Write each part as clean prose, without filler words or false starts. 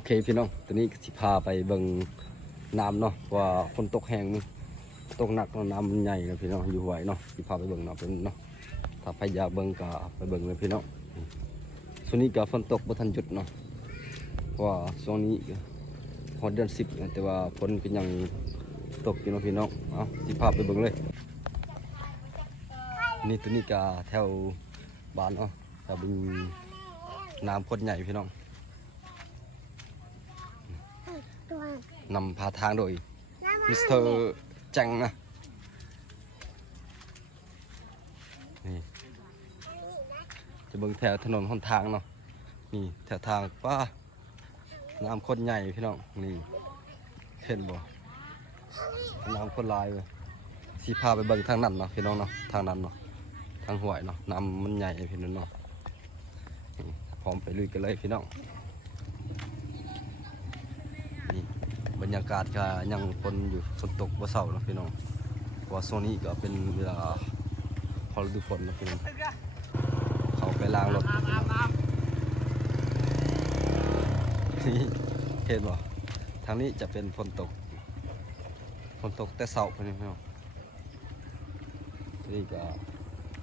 โอเคพี่น้องตอนนี้สิพาไปเบิ่งน้ำเนาะว่าฝนตกแห้งตกหนักเนาะน้ำมันใหญ่นะพี่น้องอยู่ไหวเนาะสิพาไปเบิ่งเนาะเป็นเนาะถ้าใครอยากเบิ่งก็ไปเบิ่งเลยพี่น้องช่วงนี้ก็ฝนตกบ่ทันหยุดเนาะเพราะว่าช่วงนี้ฮอดเดือน10แต่ว่าฝนก็ยังตกอยู่เนาะพี่น้องเอาสิพาไปเบิ่งเลยนี่ตัวนี้ก็แถวบ้านเนาะถ้าเป็นน้ำคนใหญ่พี่น้องนำพาทางโดยมิสเตอร์จังนะนี่จะเบิ่งแถวถนนหนทางเนาะนี่แถวทางป้าน้ำคนใหญ่พี่น้องนี่เห็นบ่น้ำคนลายเลยสีพาไปเบิ่งทางนั้นเนาะพี่น้องเนาะทางนั้นเนาะทางห้วยเนาะน้ำมันใหญ่พี่น้องเนาะพร้อมไปลุยกันเลยพี่น้องนี่บรรยากาศก็ยังฝนอยู่ฝนตกบ่เศร้าเนาะพี่น้องว่าโซนนี้ก็เป็นเวลาพอฤดูฝนนะพี่น้องเขาไปล้างรถเห็นบ่ทางนี้จะเป็นฝนตกแต่เสาร์พี่น้องนี่ก็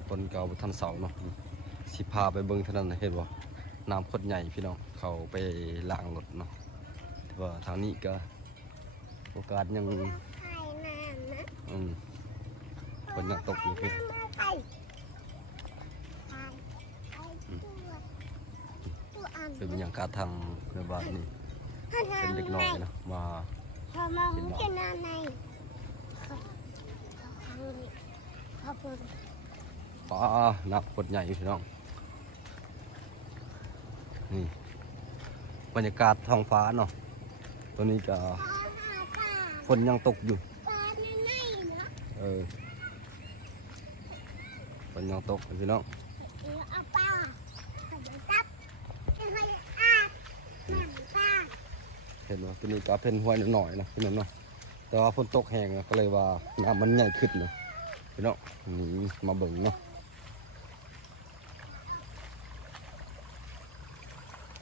ฝนเก่าทันเสาร์เนาะสิพาไปเบิ่งเท่านั้นเห็นบ่น้ำโคตรใหญ่พี่น้องเขาไปล้างรถเนาะแต่ว่าทางนี้ก็โอกาสยังฝนยังตกอยู่พี่เป็นบรรยากาศทางในบ้านนี่เป็นเด็กน้อยนะมากินน้ำป้านับกดใหญ่พี่น้องนี่บรรยากาศท้องฟ้าเนาะตัวนี้จะฝนยังตกอยู่ฝนยังตกพี่น้องเห็นว่าตัวนี้ก็เป็นห้วยหน่อยๆนะพี่น้องเนาะแต่ว่าฝนตกแห้งก็เลยว่าน้ำมันใหญ่ขึ้นเนาะพี่น้องนี่มาเบิ่งเนาะ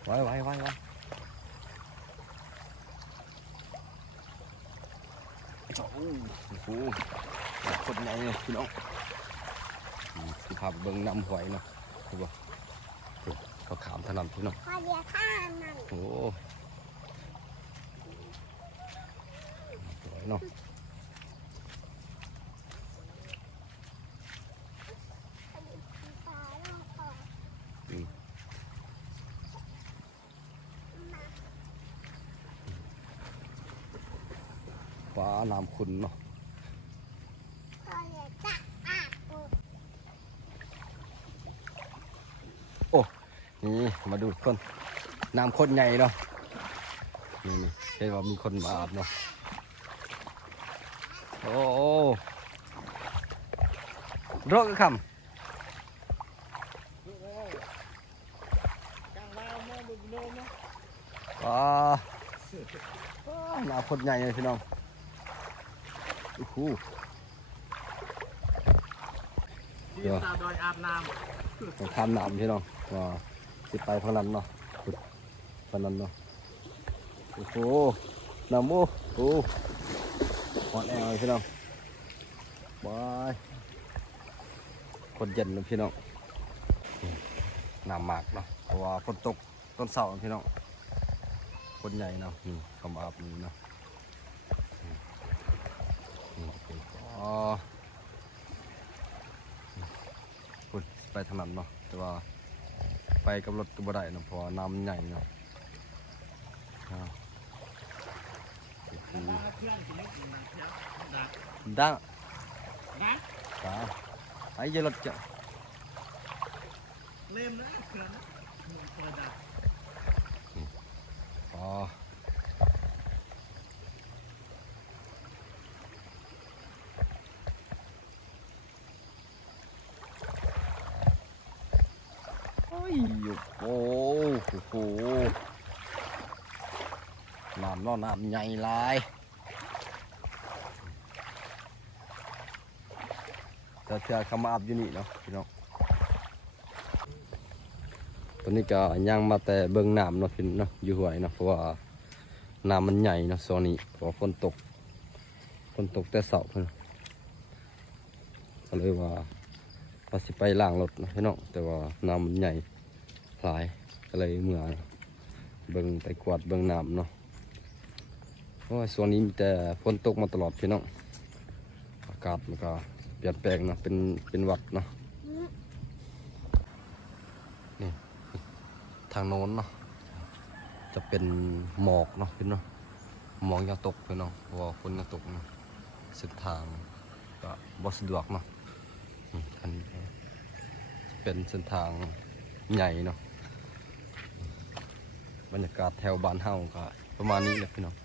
ไว้โอ้โหคนใหญ่เลยพี่น้องสิพาไปเบิ่งน้ำหอยเนาะเห็นบ่เขาขามถนนพี่น้องโอ้สวยเนาะฟ้าน้ำขุ่นเนาะโอ้นี่มาดูคนน้ำข้นใหญ่เนาะนี่เห็นว่ามีคนมาอาบเนาะโอ้รถก็คำน้ำข้นใหญ่เลยพี่น้องโอ้โหเดี๋ยวตาดอยอาบน้ำข้ามน้ำพี่น้องว่าสิไปทางนั้นเนาะทางนั้นเนาะโอ้โหน้ำมูโอ้หอนแอลเลยพี่น้องบายคนเย็นเลยพี่น้องน้ำหมากเนาะเพราะว่าฝนตกต้นเสาพี่น้องคนใหญ่เนาะนี่เขามาอาบนี่เนาะพูดไปทางนั้นเนาะแต่ว่าไปกับรถก็บ่ได้เนาะเพราะน้ำใหญ่เนาะดังจ้าไอ้เจรถจะเล่มนะเขื่อนเปิดดับอ๋อโอ้โหน้ำเนาะน้ำใหญ่หลายแต่เธอเขามาอาบอยู่นี่เนาะพี่น้องตอนนี้ก็ย่างมาแต่เบิ่งน้ำเนาะพี่เนาะอยู่ห้วยเนาะเพราะว่า น้ำมันใหญ่เนาะโซนนี้เพราะฝนตกแต่เสาร์เพิ่นก็เลยว่าสิไปล้างรถนะพี่น้องแต่ว่าน้ำมันใหญ่หลายก็เลยเมื่อเบิ่งไปกวาดเบิ่งน้ำเนาะเพราะว่าส่วนนี้มีแต่ฝนตกมาตลอดพี่น้องอากาศมันก็เปลี่ยนแปลงเนาะเป็นหวัดเนาะนี่ทางโน้นเนาะจะเป็นหมอกเนาะพี่น้องหมอกยังตกพี่น้องเพราะว่าฝนยังตกเนาะเส้นทางก็บ่สะดวกเนาะอันนี้จะเป็นเส้นทางใหญ่เนาะบรรยากาศแถวบ้านเฮาก็ประมาณนี้แหละพี่น้อง